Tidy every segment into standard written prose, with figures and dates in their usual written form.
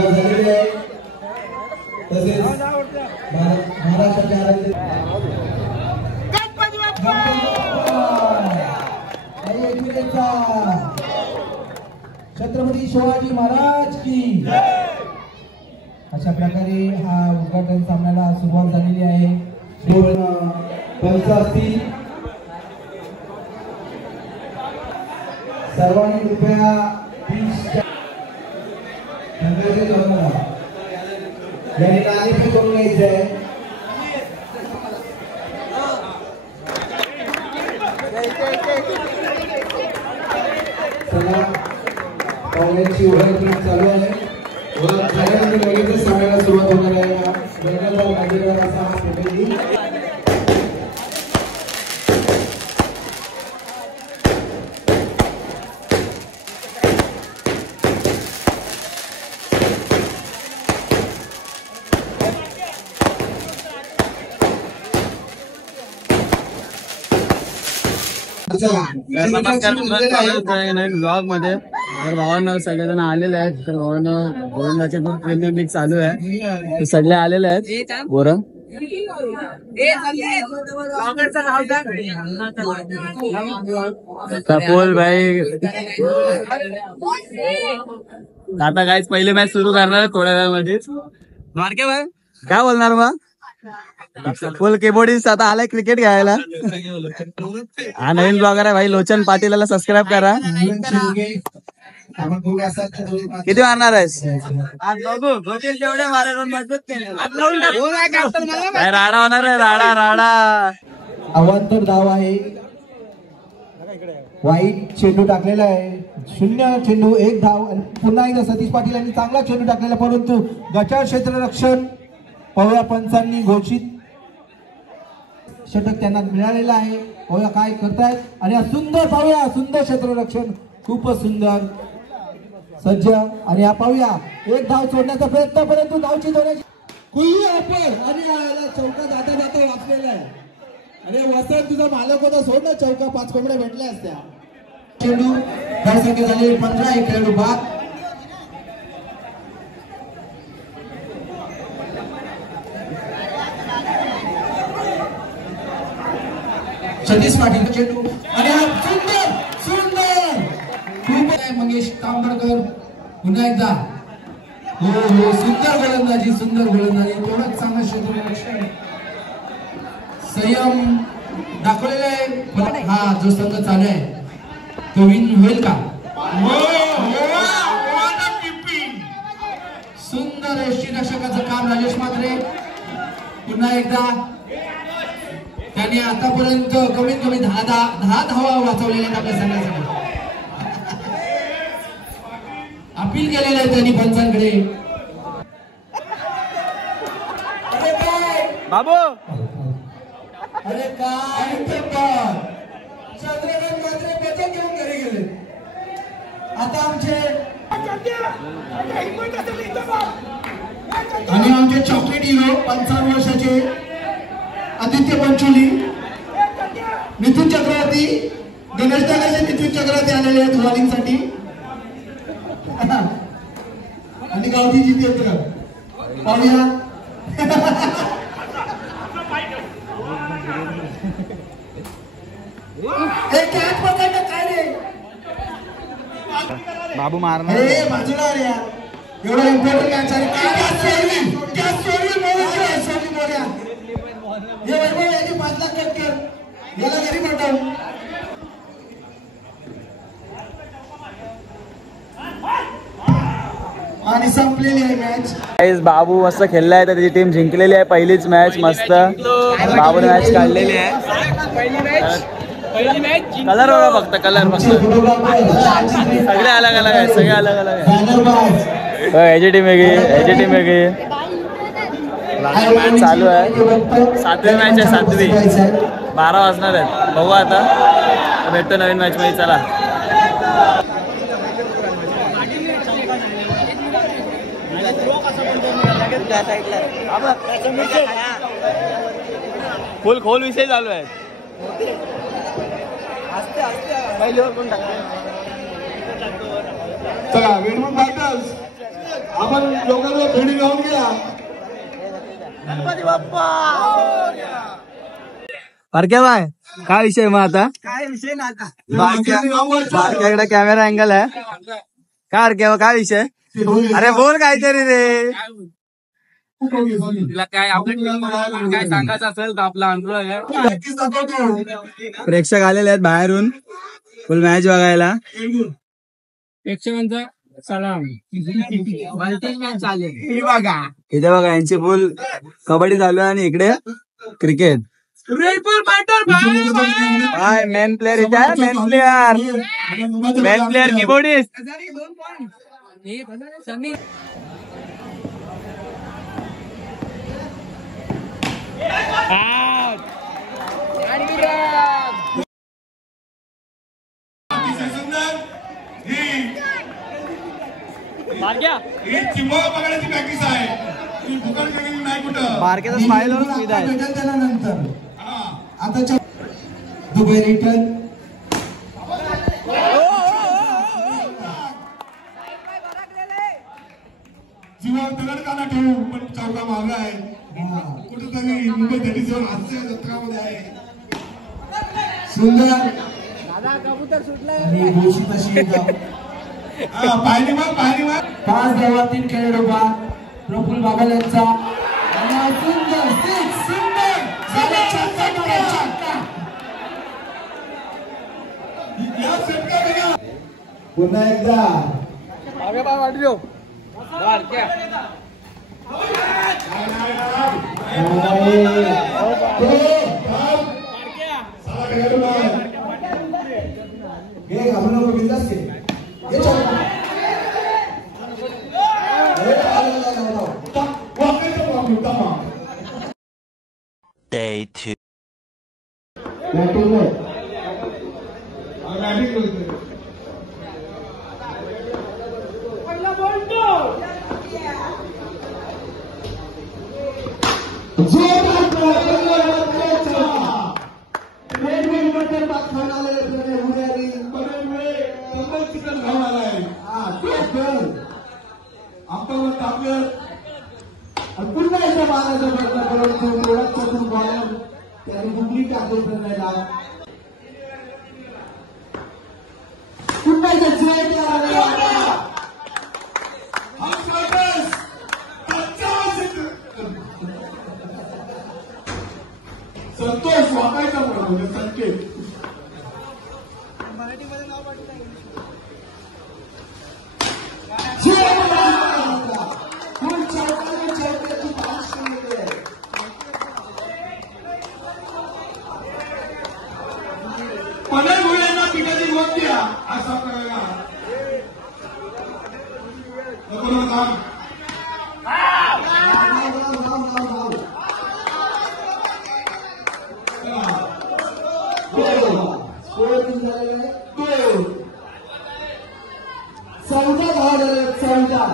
सुरुवात झालेली आहे. तसेच महाराष्ट्राच्या छत्रपती शिवाजी महाराज की. अशा प्रकारे हा उद्घाटन सामन्याला सुरुवात झालेली आहे. असतील सर्वांनी कृपया 30 नाणे करून घ्यायचे आहे. चला पाहुण्यांची ओळख चालू आहे. ओळख झाल्यानंतर लगेचच सामन्याला सुरुवात होणार आहे. असा हा प्रतिनिधी ब्लॉग मध्ये भावांना सगळेजण आलेले आहेत. तर भावांना गोलंदाजी प्रीमियर लीग चालू आहे. सगळे आलेले आहेत. बोरं बोल भाई. आता काहीच पहिली मॅच सुरू करणार थोड्या वेळामध्येच. मार्के भाई काय बोलणार मग? फुल कीबोर्डिस्ट आता आलाय क्रिकेट खेळायला. हा नवीन ब्लॉगर आहे भाई लोचन पाटीलला सबस्क्राईब करा. किती मारणार आहेस? राडा होणार आहे. राडा राडा अवांतर धाव आहे. वाईट चेंडू टाकलेला आहे. 0 चेंडू 1 धाव. आणि पुन्हा एकदा सतीश पाटील यांनी चांगला चेंडू टाकलेला परंतु गटार क्षेत्ररक्षण पवळ्या पंचांनी घोषित षटक त्यांना मिळालेला आहे. पवळ्या काय करतायत आणि सुंदर पाहूया. सुंदर क्षेत्ररक्षण खूपच सुंदर सज्ज. आणि हा पाहूया 1 धाव सोडण्याचा प्रयत्न परंतु धावची धरण्याची कुल्ली आपण आणि याला चौका जाता जाता वाचलेला आहे. अरे वसंत तुझा मालक होता सोड ना चौका. 5 कोंबड्या भेटल्या असत्या. चेंडू धावसंख्या झाली 15. एक खेळाडू बाद. सतीश पाटील चेंडू आणि सुंदर सुंदर खूप आहे. मंगेश तांबडकर पुन्हा एकदा. हो हो सुंदर गोलंदाजी. सुंदर गोलंदाजी. तेवढंच चांगलं क्षेत्ररक्षण संयम दाखवलेला आहे. हा जो संघ चालू आहे तो विन होईल का? सुंदर यष्टीरक्षकाचं काम राजेश म्हात्रे. पुन्हा एकदा त्यांनी आतापर्यंत कमीत कमी 10 धावा वाचवलेल्या आपल्या संघासाठी. अपील केलेलं आहे त्यांनी पंचांकडे. अरे काय बाबू अरे काय चंद्रकांत मात्रे बचत घेऊन घरी गेले. आता आमचे आणि आमचे चॉकलेट हिरो 55 वर्षाचे आदित्य पंचोली, मिथुन चक्रवर्ती, गणेश दादाचे मिथुन चक्रवर्ती आलेले आहेत बॉलिंगसाठी. आणि गावठी जितेंद्र पाहूया. काय रे बाबू मारणार बाजूला एवढा इम्पॉर्टंट मॅच आहे. हे वैभव याची 5 लाख कट कर. याला घरी पाठव. आणि संपलेली आहे मॅच. बाबू मस्त खेळलाय. तर त्याची टीम जिंकलेली आहे. पहिलीच मॅच मस्त बाबूने मॅच काढलेली आहे. कलर बघा फक्त कलर मस्त. सगळे अलग अलग आहे. सगळे अलग अलग आहे. याची टीम वेगळी याची टीम वेगळी. मॅच चालू आहे. 7वी मॅच आहे. 7वी 12 वाजणार आहेत. बघू आता भेटतो नवीन मॅच मध्ये. चला फुल खोल विषय चालू आहे. चला वेणू फायटर्स आपण लोकांना भेटी गाऊन गेला. गणपती बाप्पा. परक्या बाय काय विषय मग आता? काय विषय ना आता बारक्याकडे कॅमेरा अँगल आहे काय केव्हा काय विषय? अरे बोल काहीतरी रे. तिला काय आपल्या काय सांगायचं असेल तर आपला अनुभव आहे. प्रेक्षक आलेले आहेत बाहेरून फुल मॅच बघायला. प्रेक्षकांचा सलाम. चालेल बघा इथे बघा यांची फुल कबड्डी चालू आहे आणि इकडे क्रिकेट. हाय मेन प्लेअर इथे आहे. Main player keyboardist. प्रॅक्टिस आहे. नाही कुठं बारक्याचा स्माईल वर सुविधा आहे. त्यानंतर आताच्या दुबई रिटर्न जीवावर दगड का ना ठेवू पण चौका मागा आहे. कुठेतरी मुंबई 37 हास्य जत्रामध्ये आहे. सुंदर आणि गोशी तशी पाहिली मग 5 धावांतील खेळाडू प्रफुल्ल बागल यांचा सुंदर सुंदर पुन्हा एकदा Day 2. पुन्हा एकदा मारायचा प्रयत्न करत चतुर बॉलर त्याने गुगली टाकून फिरलेला. पुन्हा एकदा संतोष वाकायचा म्हणजे संकेत पनवेलना पिकाची नोंद द्या असा करायला नको ना. चौदा धावा झाले. 14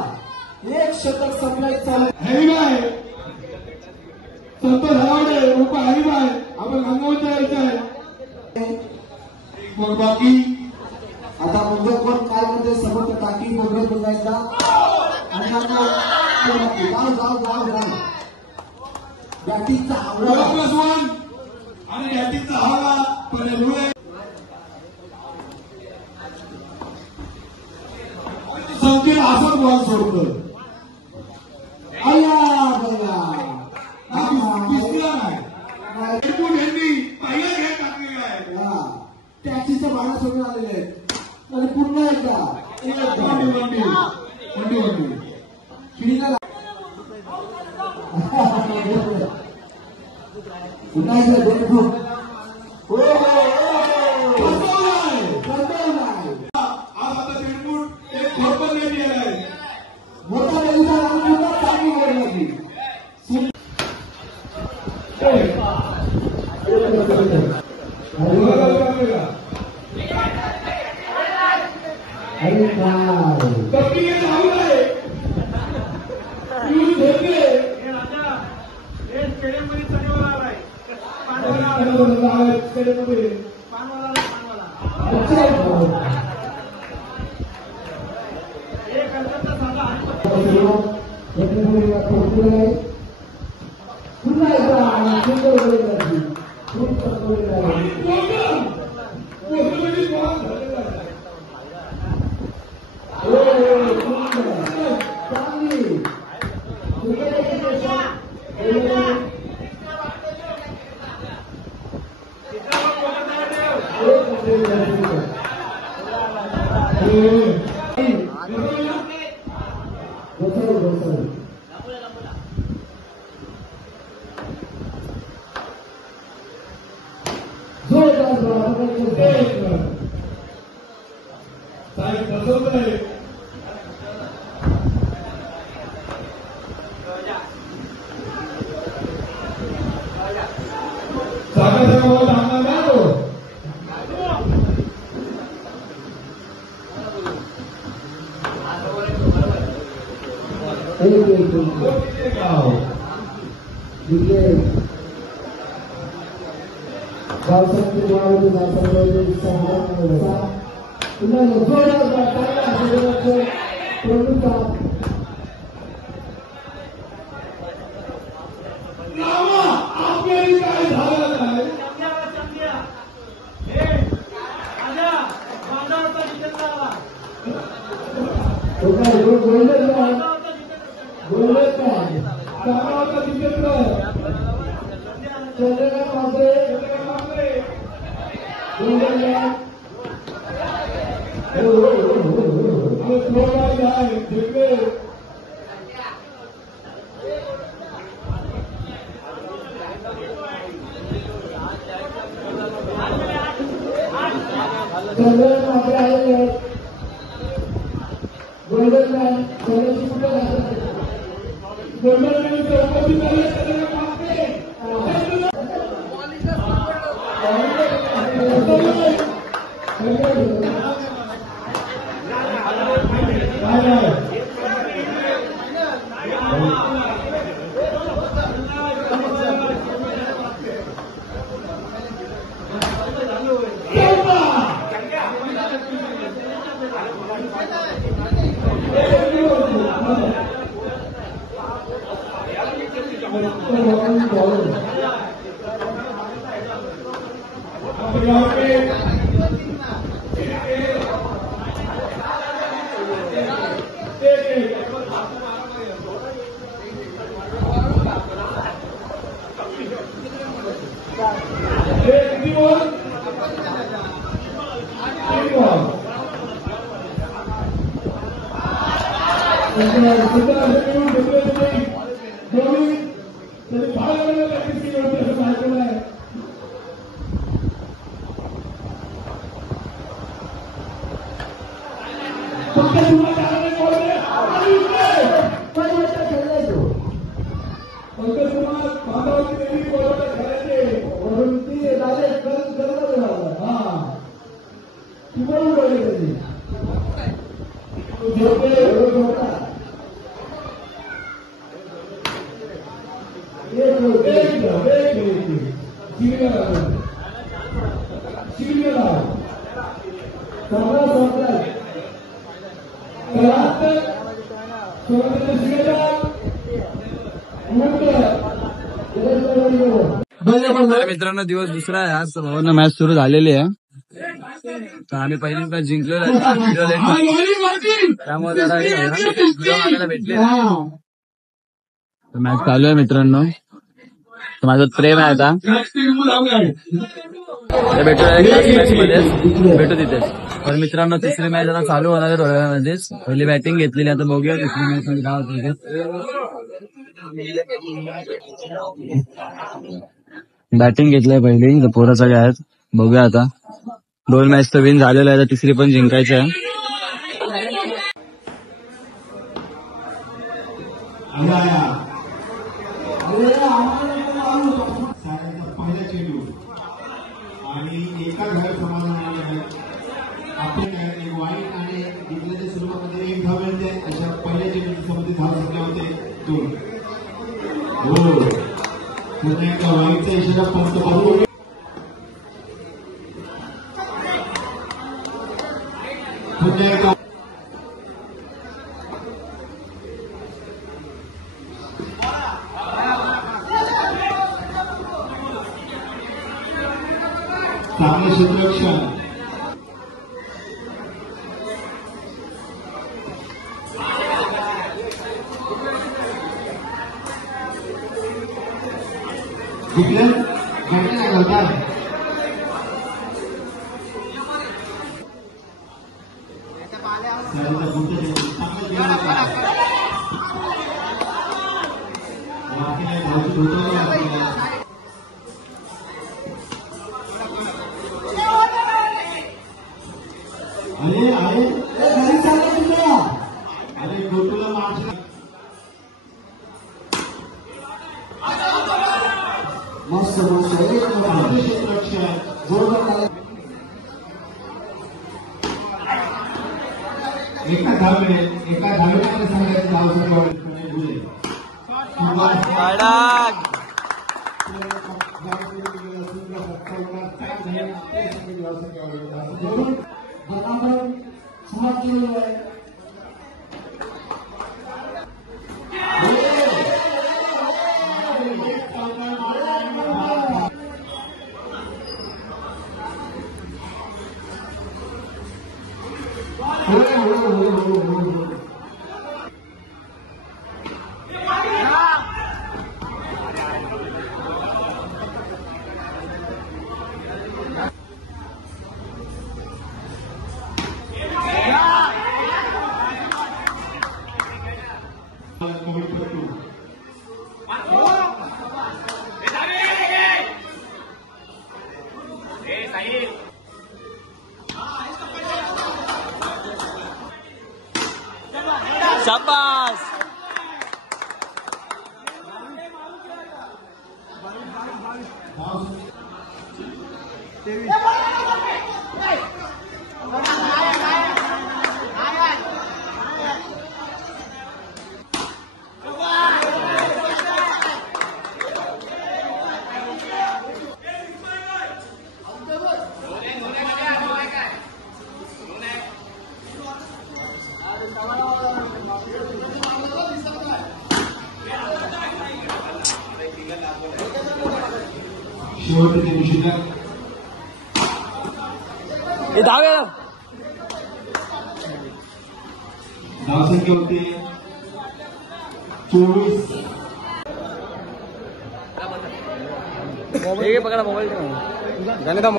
एक शतक संपलायचं हरिबाय संतोष हरावडे रुपा हरिबाय आपण रंगवून जायचं आहे. बाकी आता मुद्दा कोण काय म्हणते समोर टाकी मोगरा बघायचा आणि बॅटिंगचा हवा आणि बॅटिंगचा हवा पण संकेत असं बॉल सोडतो. अय्या बया दिसला नाही पहिला खेळ टाकलेला आहे. टॅक्सीच्या भाडा सोडून आलेले आहेत आणि पुन्हा एकदा पुन्हा एकदा 2 फूट आज आता 1.5 फूट एक खोपण नाही आहे. मोठा बलिदान आणि पुन्हा चांगली गोड लागली. पुन्हा एकदा सुंदर गोलंदाजी मित्रांनो दिवस दुसरा आहे आज भावांना मॅच सुरू झालेली आहे तर आम्ही पहिल्यांदा जिंकलेलो त्यामुळे जरा भेटले मॅच चालू आहे मित्रांनो तर माझं प्रेम आहे आता भेटू तिथे पण मित्रांनो तिसरी मॅच आता चालू होणार आहे थोड्या वेळामध्येच पहिली बॅटिंग घेतलेली आता बघूया तिसरी मॅच मध्ये काय होतं बॅटिंग घेतलंय पहिली पोराचा काय आहेत बघूया आता 2 मॅच तर विन झालेला आहे तिसरी पण जिंकायची आहे आणि एका घर समाधान आपले वाईट आणि जिंकल्याच्या सुरुवातीमध्ये एक धाव मिळते अशा पहिल्या चेंडूमध्ये धाव संख्या होते 2 हो पुन्हा एकदा वाईटचा इशारा पंत पाहू पुन्हा एकदा चांगले क्षेत्ररक्षण. जिंकलं घटना होता. अरे गोटूला मार्च मस्त मस्त क्षेत्ररक्षण. एका धावेमध्ये सांगायचं धाव संख्या शाबास. शेवटचे निषेध धाव धावसंख्या होती 24. पकडा मोबाईल जाने का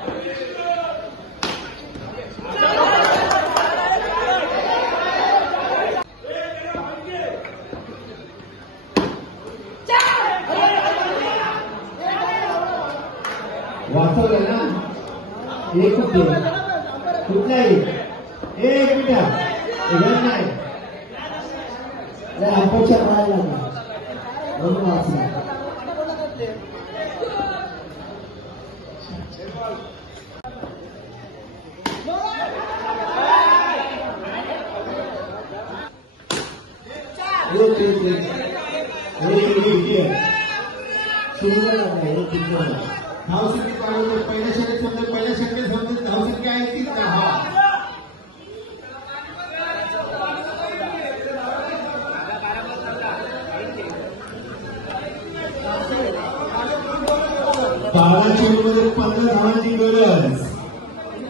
वाचवलं ना. एक कुठलाही एक मिनिट नाही अपेक्षा करायला म्हणून वाचला. धावसंख्या पहिल्या शर्यत समजा धावसंख्या आहे ती 10. बारा चेंडूमध्ये 15 धावांची गरज.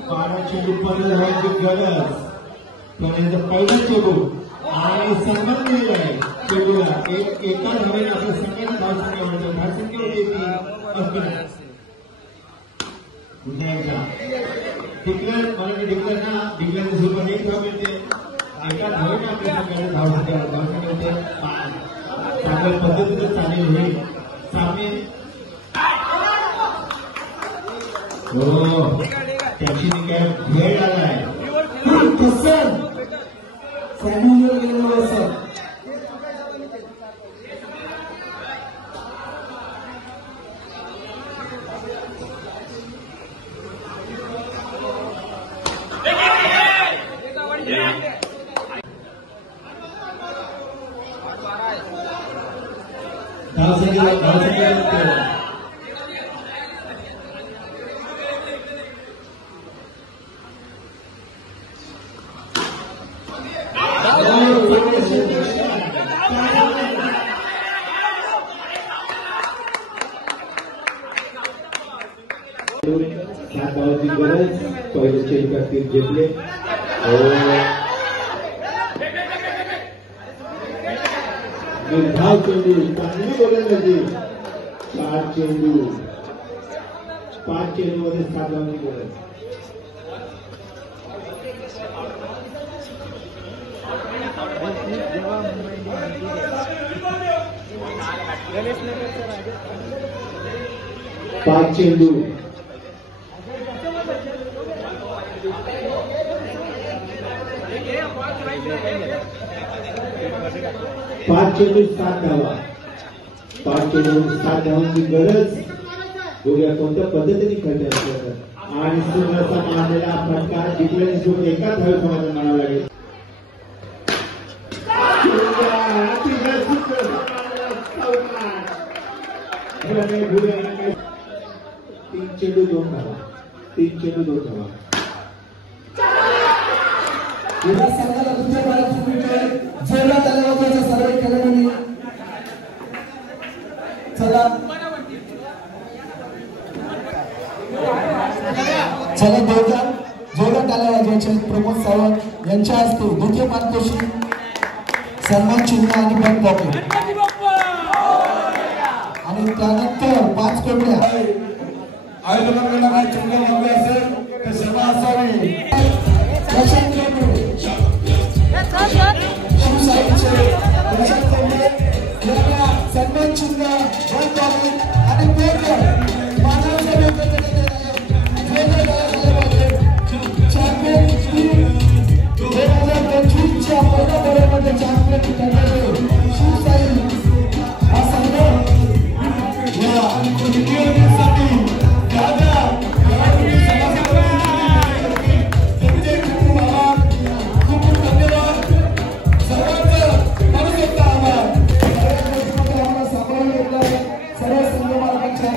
12 चेंडू 15 धावांची गरज. पण याचा पहिला चेंडू आणि सन्मान दिलेला आहे चेंडूला. एका धावेने आपल्या संघाला धावसंख्या वाढते. धावसंख्या होती ती पुन्हा एकदा डिक्लेअर मराठी डिक्लेअर ना. डिक्लेअरच्या स्वरूपात एक धाव मिळते. एका धावेने आपल्या संघाला धावसंख्या होते 5. चांगल्या पद्धतीने चालेल होईल सामने. हो त्याची काय भेट आलाय कसं सॅम्युअल गेलेलो असं 7 धावांची गरज. पहिले चेंडू घेतले. धाव चेंडू चांगली गोलंदाजी. 5 चेंडूमध्ये 7 धावांची गरज. पाच चेंडू. 5 चेंडू 7 धावा. 5 चेंडू 7 धावांची गरज. बघूया कोणत्या पद्धतीने खेळते असतात. आणि सुंदरचा मारलेला फटका जिंकल्याने सोडून एका धावे समाधान मानावं लागेल. 3 चेंडू 2 धावा. 3 चेंडू 2 धावा. संघाला दुसऱ्या बाहेर सुटतोय. जोरात आला होता सर्व खेळाडूंनी. चला जोरात आला वाजवायचे. प्रमोद सावंत यांच्या हस्ते द्वितीय पारितोषिक, सन्मान चिन्ह आणि बॅक पॉकेट आणि त्यानंतर 5 कोट्या. आयोजकांकडे काय चिन्ह मागले असेल तर सभा असावी. सन्मान चिन्ह आणि चॅम्पियन 2025च्या पहिल्या दौऱ्यामध्ये चॅम्पियन शिवसाई हा संघ सर्व संघ मालकांच्या